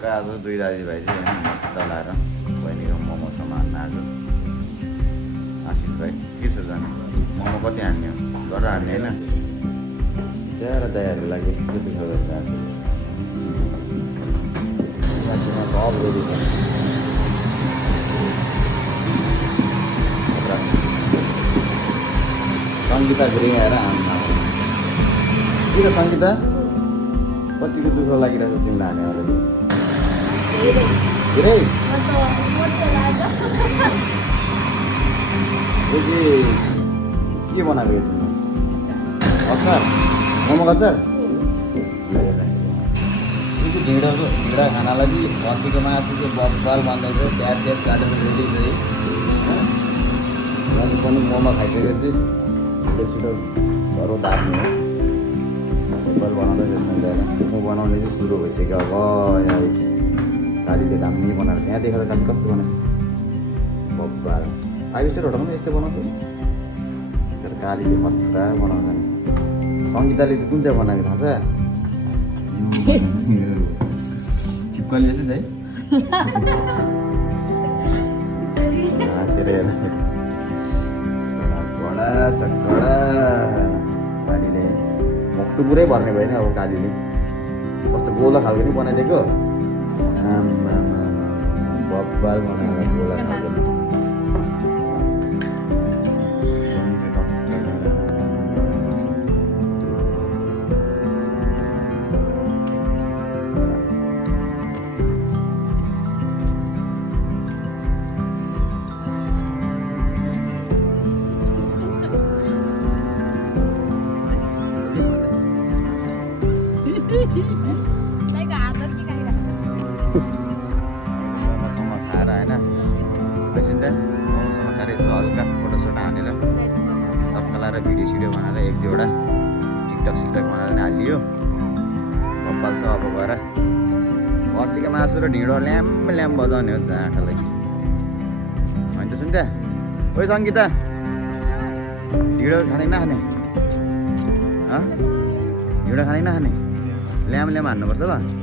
टक्क आज दुई दाजुभाइ चाहिँ होइन मस्त लाएर बहिनीको मोमो सामान आएको आशिष भाइ के छ जाने मोमो कति हान्ने हो गरेर हान्ने होइन ज्याएर दायाहरूको लागि यस्तो दुःख गरेर आशिषमा सब रेडी छ सङ्गीता घुरिङ आएर हान्न के त सङ्गीता कतिको दुःख लागिरहेको छ तिमीलाई हाने अलरेडी धेरै यो चाहिँ के बनाएको यो तिमीले अचार मोमोको अचार यो चाहिँ ढिँडा खानालाई चाहिँ खसीको मासु चाहिँ बब्बाल बन्दैछ प्याज स्याज काटेर रेडी चाहिँ पनि मोमो खाइसकेपछि छिटो घरको दार्ने हो बब्बाल बनाउँदै सन्ध्याएर मोमो बनाउने चाहिँ सुरु भइसक्यो अब यहाँ कालीले दामी बनाएको छ यहाँ देखेर काली कस्तो बनायो बब्बाल 5 स्टार होटलमा पनि यस्तै बनाउँछ तर कालीले खतरा बनाउँछ नि सङ्गीताले चाहिँ कुन चाहिँ बनाएको थाहा छ चिप्कलीले चाहिँ हाँसेर हेर कडा छ कडा कालीले मक्टु पुरै भर्ने भयो नि अब कालीले कस्तो गोलो खालको नि बनाइदिएको बब्बाल बनाएर गोला खालको मोमोसँग खाएर होइन एकैछिन त मोमोसँग खाएर यसो हल्का फोटोसोटो हानेर टक्क लाएर भिडियो सिडियो बनाएर एक दुईवटा टिकटक सिकटक बनाएर हालियो बब्बाल छ अब गएर खसीको मासु र ढिँडो ल्याम ल्याम बजाउने हो जाँठालाई होइन त सुन्थ्या ओइ सङ्गीता ढिँडो खाने कि नखाने ढिँडो खाने कि नखाने ल्याम ल्याम हान्नुपर्छ ल